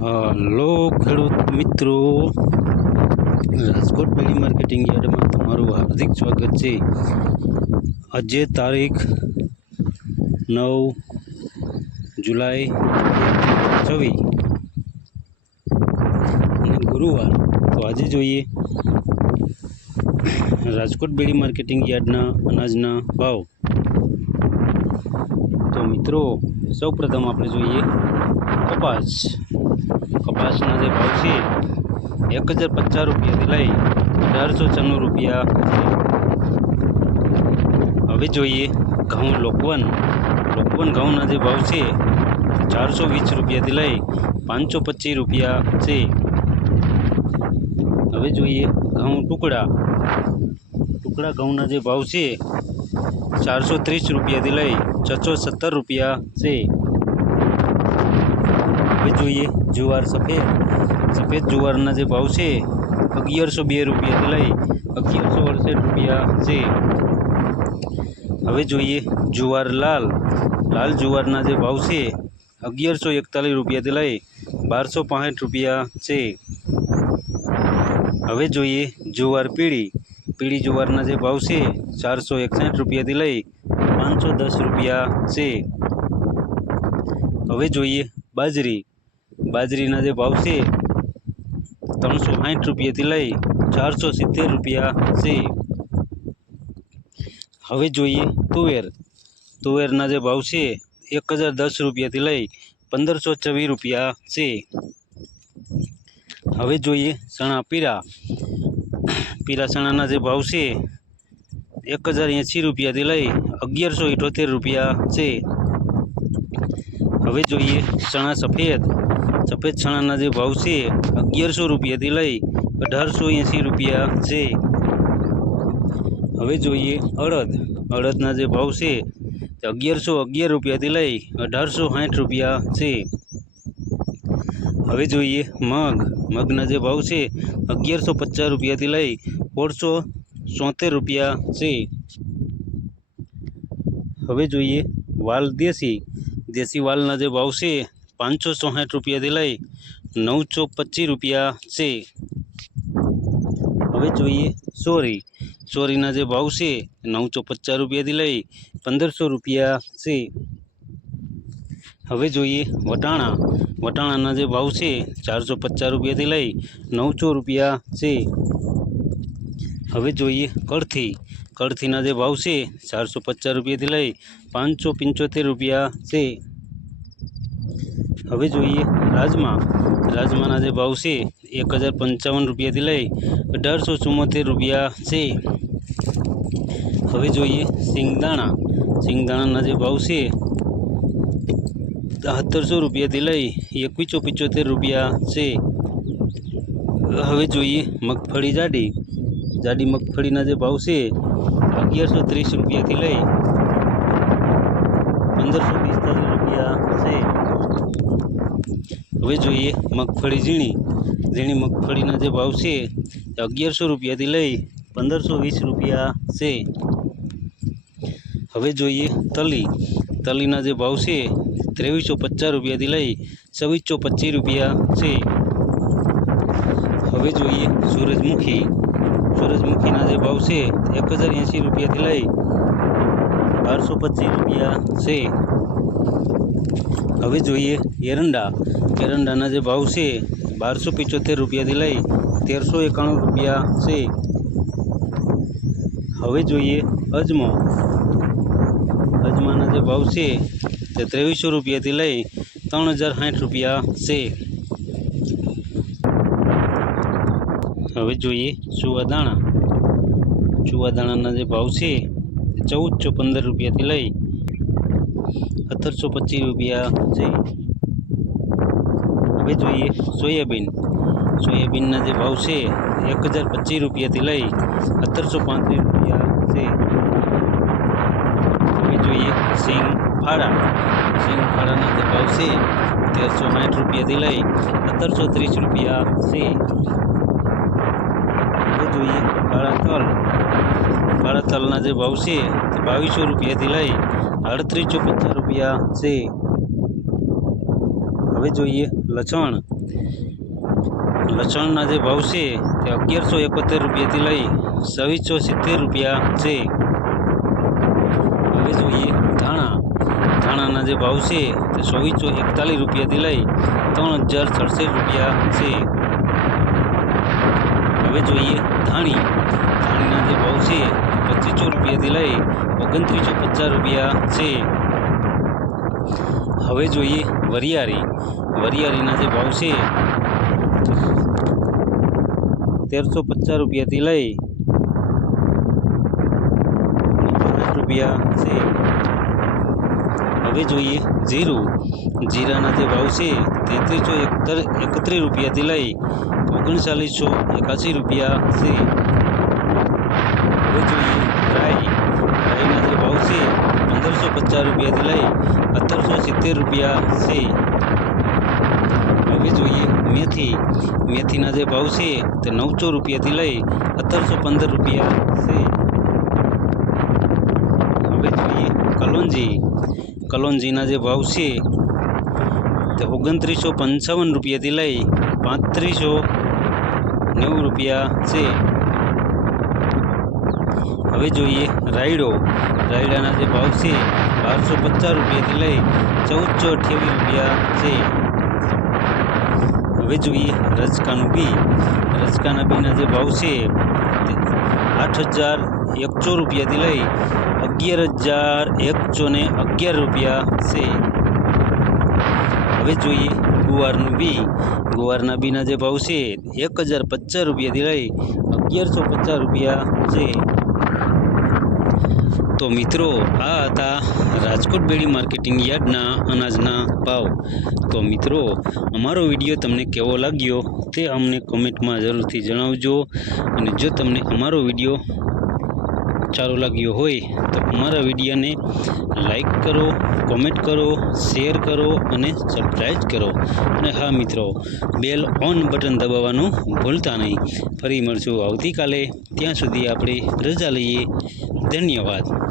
Hello ખેડૂત મિત્રો, Rajkot dairy marketing યાર્ડમાં તમારું હાર્દિક સ્વાગત છે. આજે તારીખ 9 જુલાઈ 2024 અને ગુરુવાર. તો આજે જોઈએ રાજકોટ ડેરી માર્કેટિંગ યાર્ડના અનાજના ભાવ. તો મિત્રો, સૌ પ્રથમ આપણે જોઈએ કપાસના જે ભાવ છે 1050 રૂપિયાથી લઈ 1896 રૂપિયા. હવે જોઈએ ઘઉં લોકવન ઘઉંના જે ભાવ છે 420 રૂપિયાથી લઈ 525 રૂપિયા છે. હવે જોઈએ ઘઉં ટુકડા ઘઉંના જે ભાવ છે 430 રૂપિયાથી લઈ 670 રૂપિયા છે. હવે જોઈએ જુવાર સફેદ જુવારના જે ભાવ છે 1102 રૂપિયાથી લઈ 1168 રૂપિયા છે. હવે જોઈએ જુવાર લાલ જુવારના જે ભાવ છે 1141 રૂપિયાથી લઈ 1265 રૂપિયા છે. હવે જોઈએ જુવાર પીળી જુવારના જે ભાવ છે 461 રૂપિયાથી લઈ 510 રૂપિયા છે. હવે જોઈએ બાજરીના જે ભાવ છે 360 રૂપિયાથી લઈ 470 રૂપિયા છે. હવે જોઈએ તુવેરના જે ભાવ છે 1010 રૂપિયાથી લઈ 1524 રૂપિયા છે. હવે જોઈએ ચણા પીળા ચણાના જે ભાવ છે 1080 રૂપિયાથી લઈ 1178 રૂપિયા છે. હવે જોઈએ ચણા સફેદ ચણાના જે ભાવ છે 1100 રૂપિયાથી લઈ 1880 રૂપિયા છે. હવે જોઈએ અડદના જે ભાવ છે 1111 રૂપિયાથી લઈ 1860 રૂપિયા છે. હવે જોઈએ મગના જે ભાવ છે 1150 રૂપિયાથી લઈ 1674 રૂપિયા છે. હવે જોઈએ વાલ દેશી વાલના જે ભાવ છે 564 રૂપિયાથી લઈ 925 રૂપિયા છે. હવે જોઈએ સોરીના જે ભાવ છે 950 રૂપિયાથી લઈ 1500 રૂપિયા છે. હવે જોઈએ વટાણાના જે ભાવ છે 450 રૂપિયાથી લઈ 900 રૂપિયા છે. હવે જોઈએ કળથીના જે ભાવ છે 450 રૂપિયાથી લઈ 575 રૂપિયા છે. હવે જોઈએ રાજમાના જે ભાવ છે 1055 રૂપિયાથી લઈ 1874 રૂપિયા છે. હવે જોઈએ સિંગદાણાના જે ભાવ છે 1700 રૂપિયાથી લઈ 2175 રૂપિયા છે. હવે જોઈએ મગફળી જાડી મગફળીના જે ભાવ છે 1130 રૂપિયાથી લઈ 1545 રૂપિયા છે. હવે જોઈએ મગફળી ઝીણી મગફળીના જે ભાવ છે 1100 રૂપિયાથી લઈ 1520 રૂપિયા છે. હવે જોઈએ તલીના જે ભાવ છે 2350 રૂપિયાથી લઈ 2625 રૂપિયા છે. હવે જોઈએ સૂરજમુખીના જે ભાવ છે 1080 રૂપિયાથી લઈ 1225 રૂપિયા છે. હવે જોઈએ એરંડાના જે ભાવ છે 1275 રૂપિયાથી લઈ 1391 રૂપિયા છે. હવે જોઈએ અજમાના જે ભાવ છે તે 2300 રૂપિયાથી લઈ 3060 રૂપિયા છે. હવે જોઈએ ચુવાદાણાના જે ભાવ છે 1415 રૂપિયાથી લઈ 1825 રૂપિયા છે. હવે જોઈએ સોયાબીનના જે ભાવ છે 1025 રૂપિયાથી લઈ 1835 રૂપિયા છે. હવે જોઈએ સિંગફાળાના જે ભાવ છે 1360 રૂપિયાથી લઈ 1730 રૂપિયા છે. હવે જોઈએ કાળા તલના જે ભાવ છે 2200 રૂપિયાથી લઈ 3850 રૂપિયા છે. હવે જોઈએ લસણ. લસણના જે ભાવ છે તે 1171 રૂપિયાથી લઈ 2670 રૂપિયા છે. હવે જોઈએ ધાણા. ધાણાના જે ભાવ છે તે 2441 રૂપિયાથી લઈ 3067 રૂપિયા છે. હવે જોઈએ ધાણી. ધાણીના જે ભાવ છે 2500 રૂપિયાથી લઈ 2950 રૂપિયા છે. હવે જોઈએ વરિયાળી. વરિયાળીના જે ભાવ છે 1350 રૂપિયાથી લઈ 50 રૂપિયા છે. હવે જોઈએ જીરું. જીરાના જે ભાવ છે 3331 રૂપિયાથી લઈ 3981 રૂપિયા છે. હવે જોઈએ રાઈ. રાઈના જે ભાવ છે 1550 રૂપિયાથી લઈ 1870 રૂપિયા છે. હવે જોઈએ મેથી. મેથીના જે ભાવ છે તે 900 રૂપિયાથી લઈ 1815 રૂપિયા છે. હવે જોઈએ કલોંજી. કલોંજીના જે ભાવ છે તે 2955 રૂપિયાથી લઈ 3590 રૂપિયા છે. હવે જોઈએ રાયડો. રાયડાના જે ભાવ છે 1250 રૂપિયાથી લઈ 1428 રૂપિયા છે. હવે જોઈએ રજકાનું બી. રજકાના બીના જે ભાવ છે તે 8101 રૂપિયાથી લઈ 11111 રૂપિયા છે. હવે જોઈએ ગુવારનું બી. ગુવારના બીના જે ભાવ છે 1050 રૂપિયાથી લઈ 1150 રૂપિયા છે. તો મિત્રો આ હતા રાજકોટ બેડી માર્કેટિંગ યાર્ડના અનાજના ભાવ. તો મિત્રો અમારો વિડીયો તમને કેવો લાગ્યો તે અમને કોમેન્ટમાં જરૂરથી જણાવજો. અને જો તમને અમારો વિડીયો સારો લાગ્યો હોય તો અમારા વિડીયોને લાઈક કરો, કોમેન્ટ કરો, શેર કરો અને સબસ્ક્રાઈબ કરો. અને હા મિત્રો, બેલ ઓન બટન દબાવવાનું ભૂલતા નહીં. ફરી મળશું આવતીકાલે. ત્યાં સુધી આપણે રજા લઈએ. ધન્યવાદ.